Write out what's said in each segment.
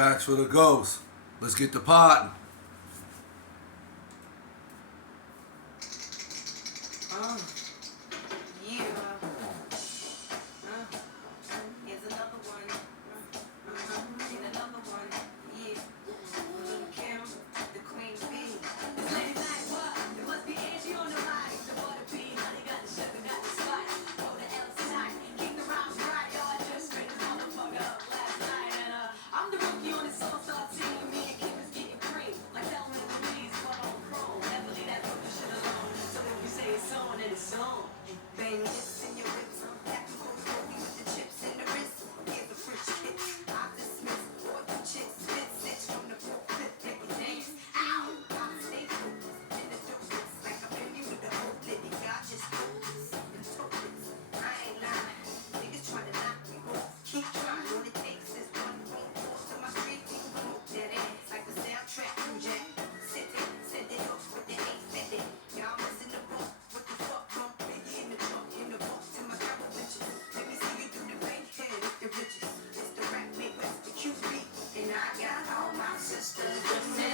Facts for the ghost. Let's get the pot. Uh, yeah. Here's another one. And another one. Yeah. Little Kim, the queen bee. It's late night, what? It must be Angie on the mic. The butter bee, honey got the sugar, got the spice. Go to L tonight. Keep the rhymes right, yo. I just straight the motherfucker up last night. And I'm the rookie on this all-star team. Me and Kim is getting cream. Like Thelma and Louise, but on chrome. Never leave that fucking shit alone. So if you say it's on, then it's on. Bang this in your ribs. I'm back and forth with the chips in the wrist. Here's a French kiss. I dismiss all you chicks. Spit stitch from the pulpit. Make it dance. Ow! I stay focused in the darkness. Like a baby with the whole lady. God just focus and focus. I ain't lying. Niggas trying to knock me off. Keep trying. All it takes is one phone call to my street. People smoke that ass like a soundtrack from Jack. Send it off with the ace. Send it. Y'all missing the boat. What the fuck? Come Biggie in the trunk. In the box to my cover bitches. Let me see you do the bank head with the riches. It's the rap Midwest, the QB. And I got all my sisters with me.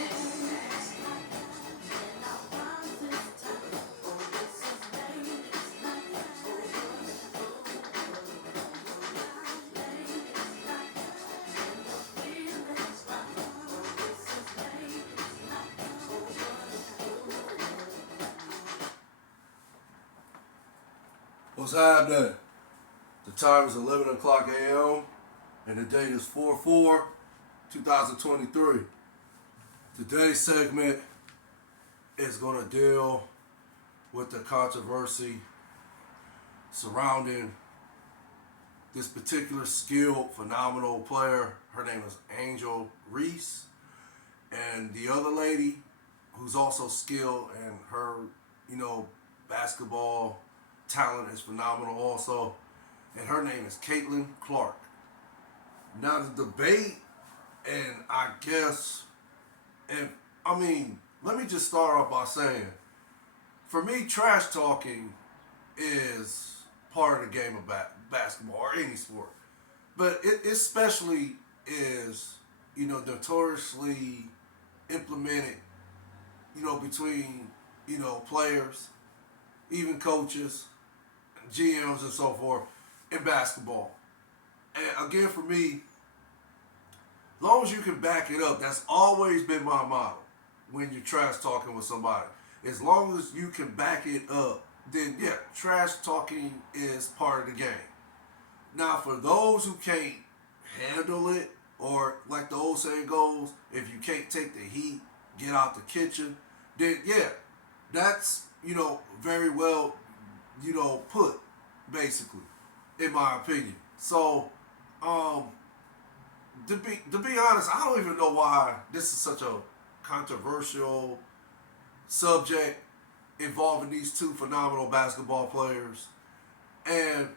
What's happening? The time is 11 o'clock a.m. and the date is 4/4/2023. Today's segment is going to deal with the controversy surrounding this particular skilled, phenomenal player. Her name is Angel Reese. And the other lady who's also skilled and her, basketball talent is phenomenal also. And her name is Caitlin Clark. Now the debate, and let me just start off by saying, for me, trash talking is part of the game of basketball or any sport. But it especially is, notoriously implemented, between, players, even coaches, GMs and so forth in basketball. And again, for me, as long as you can back it up, that's always been my model when you're trash talking with somebody. As long as you can back it up, then yeah, trash talking is part of the game. Now, for those who can't handle it, or like the old saying goes, if you can't take the heat, get out the kitchen, then yeah, that's, very well, put, basically, in my opinion. So, to be honest, I don't even know why this is such a controversial subject involving these two phenomenal basketball players. And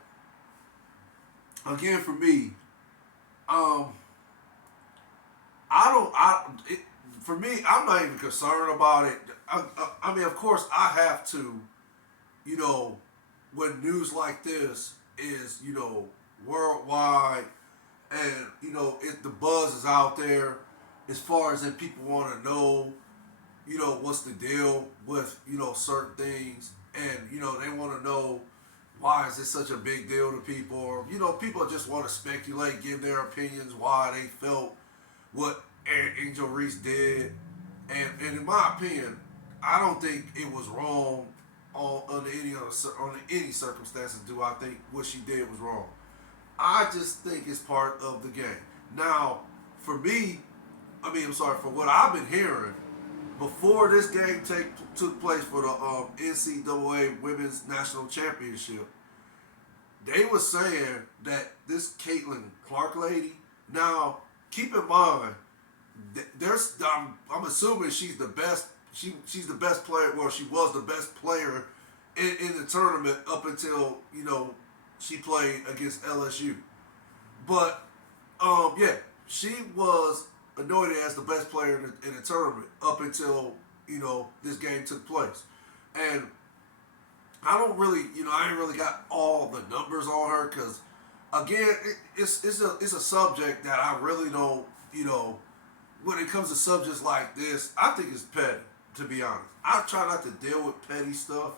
again, for me, for me, I'm not even concerned about it. I mean, of course, I have to, when news like this is, worldwide, and the buzz is out there, as far as if people want to know, what's the deal with, certain things, and they want to know why is this such a big deal to people, or people just want to speculate, give their opinions why they felt what Angel Reese did, and in my opinion, I don't think it was wrong under any circumstances. Do I think what she did was wrong? I just think it's part of the game. Now, for me, for what I've been hearing, before this game took place for the NCAA Women's National Championship, they were saying that this Caitlin Clark lady, now, keep in mind, I'm assuming she's the best. She's the best player. Well, she was the best player in the tournament up until she played against LSU. But yeah, she was anointed as the best player in the tournament up until this game took place. And I don't really, I ain't really got all the numbers on her because, again, it's a subject that I really don't you know, when it comes to subjects like this, I think it's petty. To be honest, I try not to deal with petty stuff.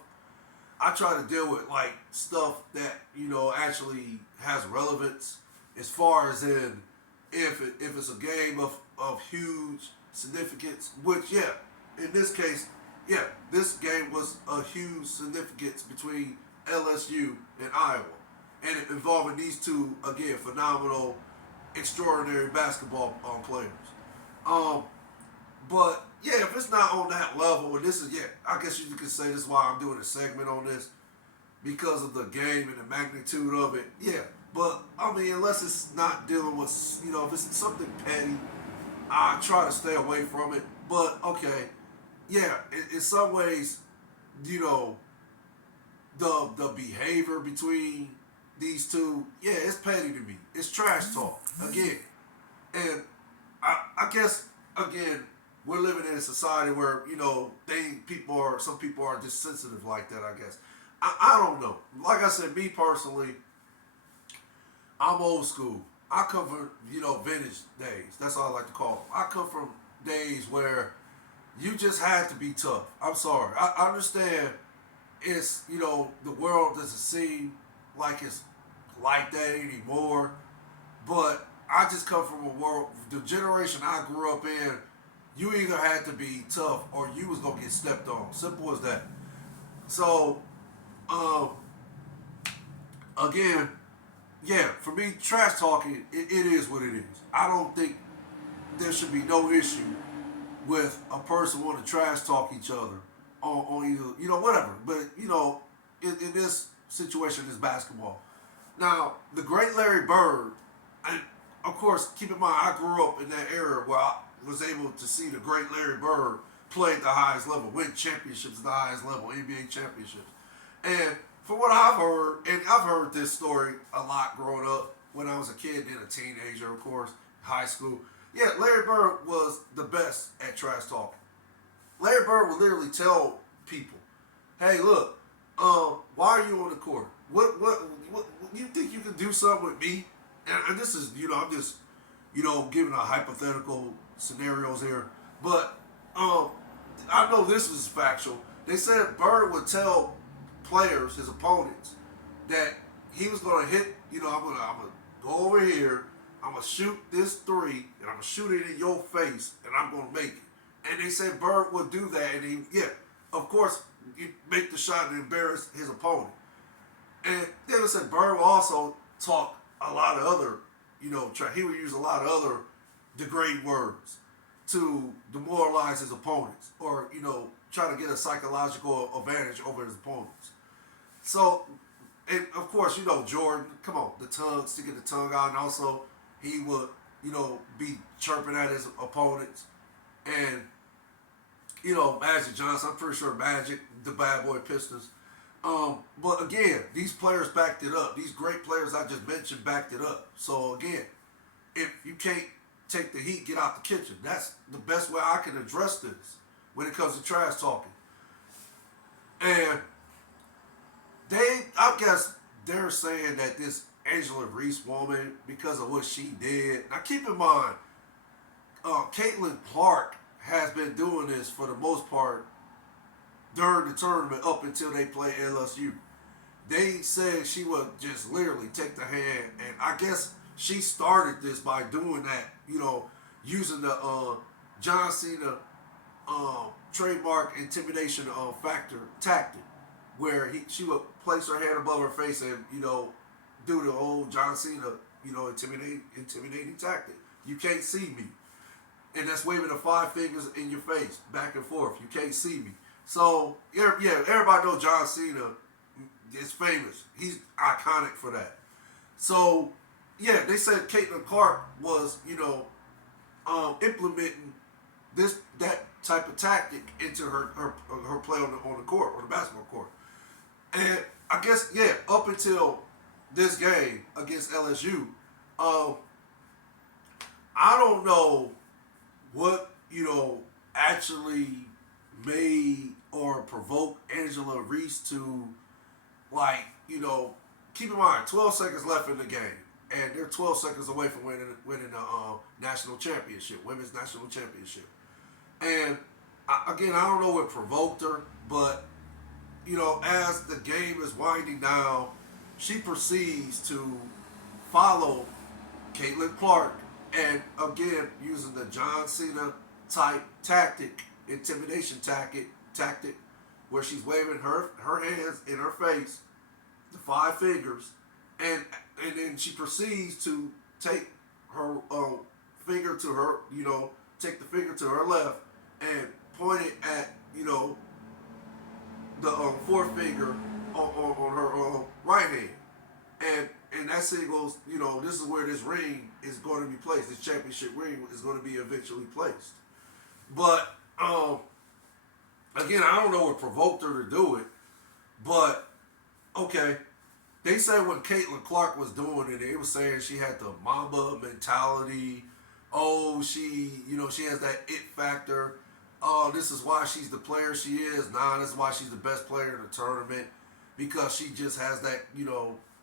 I try to deal with like stuff that actually has relevance, as far as in if it's a game of huge significance. Which in this case, this game was a huge significance between LSU and Iowa, and it involving these two again phenomenal, extraordinary basketball players. Um, but yeah, if it's not on that level, and this is I guess you could say this is why I'm doing a segment on this because of the game and the magnitude of it. Yeah, but I mean, unless it's not dealing with if it's something petty, I try to stay away from it. But okay, yeah, in some ways, you know, the behavior between these two, it's petty to me. It's trash talk again, and I guess again we're living in a society where some people are just sensitive like that. I guess I don't know. Like I said, me personally, I'm old school. I come from vintage days. That's all I like to call them. I come from days where you just had to be tough. I'm sorry. I understand it's the world doesn't seem like it's like that anymore, but I just come from a world, the generation I grew up in, you either had to be tough or you was gonna get stepped on. Simple as that. So, um, again, for me, trash talking, it is what it is. I don't think there should be no issue with a person wanting to trash talk each other on either, whatever. But, in this situation, it's basketball. Now, the great Larry Bird, and of course, keep in mind, I grew up in that era where I was able to see the great Larry Bird play at the highest level, win championships at the highest level, NBA championships. And from what I've heard, and I've heard this story a lot growing up when I was a kid, then a teenager, of course, high school. Yeah, Larry Bird was the best at trash talking. Larry Bird would literally tell people, "Hey, look, why are you on the court? What you think you can do something with me?" And this is, I'm just, giving a hypothetical scenarios here, but I know this was factual. They said Bird would tell players, his opponents, that he was gonna hit. I'm gonna go over here. I'm gonna shoot this three, and I'm gonna shoot it in your face, and I'm gonna make it. And they said Bird would do that, and of course, you make the shot and embarrass his opponent. And they said Bird will also talk a lot of other, he would use a lot of other degrading words to demoralize his opponents, or try to get a psychological advantage over his opponents. So, and of course, Jordan, come on, the tongue, sticking the tongue out, and also he would, be chirping at his opponents. And, Magic Johnson, I'm pretty sure Magic, the bad boy Pistons. But again, these players backed it up. These great players I just mentioned backed it up. So again, if you can't take the heat, get out the kitchen. That's the best way I can address this when it comes to trash talking. And I guess they're saying that this Angela Reese woman, because of what she did. Now keep in mind, Caitlin Clark has been doing this for the most part during the tournament up until they play LSU. They said she would just literally take the hand, and I guess she started this by doing that, using the John Cena trademark intimidation factor tactic, where she would place her hand above her face and do the old John Cena intimidating tactic. You can't see me, and that's waving the five fingers in your face back and forth. You can't see me. So everybody knows John Cena is famous. He's iconic for that. So they said Caitlin Clark was implementing that type of tactic into her play on the court, on the basketball court. And I guess up until this game against LSU, I don't know what actually made or provoked Angela Reese to keep in mind 12 seconds left in the game, and they're 12 seconds away from winning the national championship, women's national championship. And again, I don't know what provoked her, but as the game is winding down, she proceeds to follow Caitlin Clark, and again using the John Cena type tactic, intimidation tactic, where she's waving her hands in her face, the five fingers, and then she proceeds to take her finger to her, take the finger to her left and point it at the forefinger on her right hand, and that signals, this is where this ring is going to be placed. This championship ring is going to be eventually placed. But again, I don't know what provoked her to do it, but okay. They say when Caitlin Clark was doing it, they were saying she had the Mamba mentality. Oh, she has that it factor. Oh, this is why she's the player she is. Nah, this is why she's the best player in the tournament, because she just has that,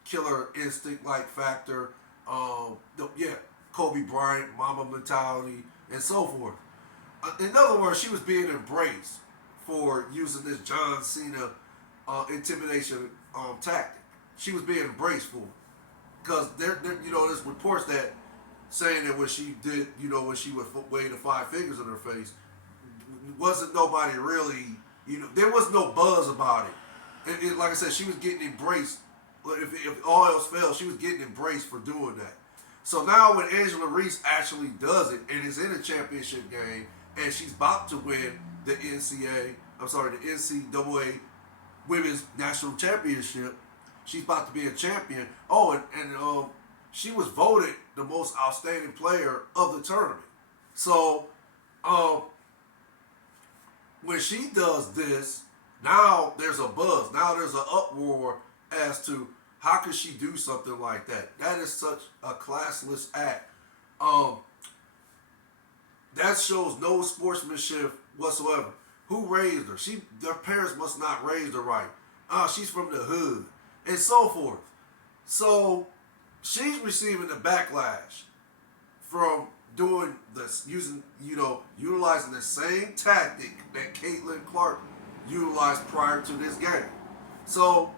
killer instinct like factor. Kobe Bryant, Mamba mentality, and so forth. In other words, she was being embraced for using this John Cena intimidation tactic. She was being embraced for it. Because there's reports that saying that when she did, when she would wave the five fingers in her face, wasn't nobody really, there was no buzz about it. Like I said, she was getting embraced. If all else failed, she was getting embraced for doing that. So now when Angela Reese actually does it and is in a championship game and she's about to win the NCAA Women's National Championship, she's about to be a champion. Oh, and she was voted the most outstanding player of the tournament. So when she does this, now there's a buzz. Now there's an uproar as to how could she do something like that. That is such a classless act. That shows no sportsmanship whatsoever. Who raised her? Their parents must not raise her right. She's from the hood, and so forth. So she's receiving the backlash from doing this, utilizing the same tactic that Caitlin Clark utilized prior to this game. So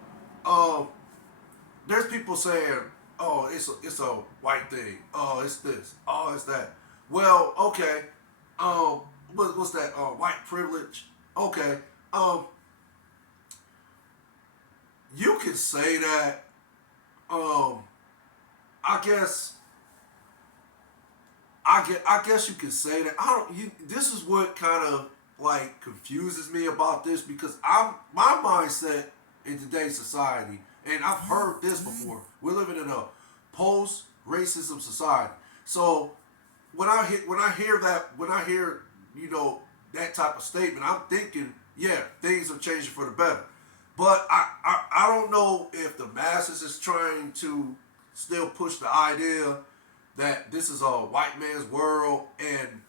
there's people saying, "Oh, it's a white thing. Oh, it's this. Oh, it's that." Well, okay. What's that? White privilege. Okay. You can say that. I guess you can say that. This is what kind of like confuses me about this, because my mindset in today's society, and I've heard this before. We're living in a post-racism society. So when I hear that type of statement, I'm thinking, yeah, things are changing for the better. But I don't know if the masses is trying to still push the idea that this is a white man's world and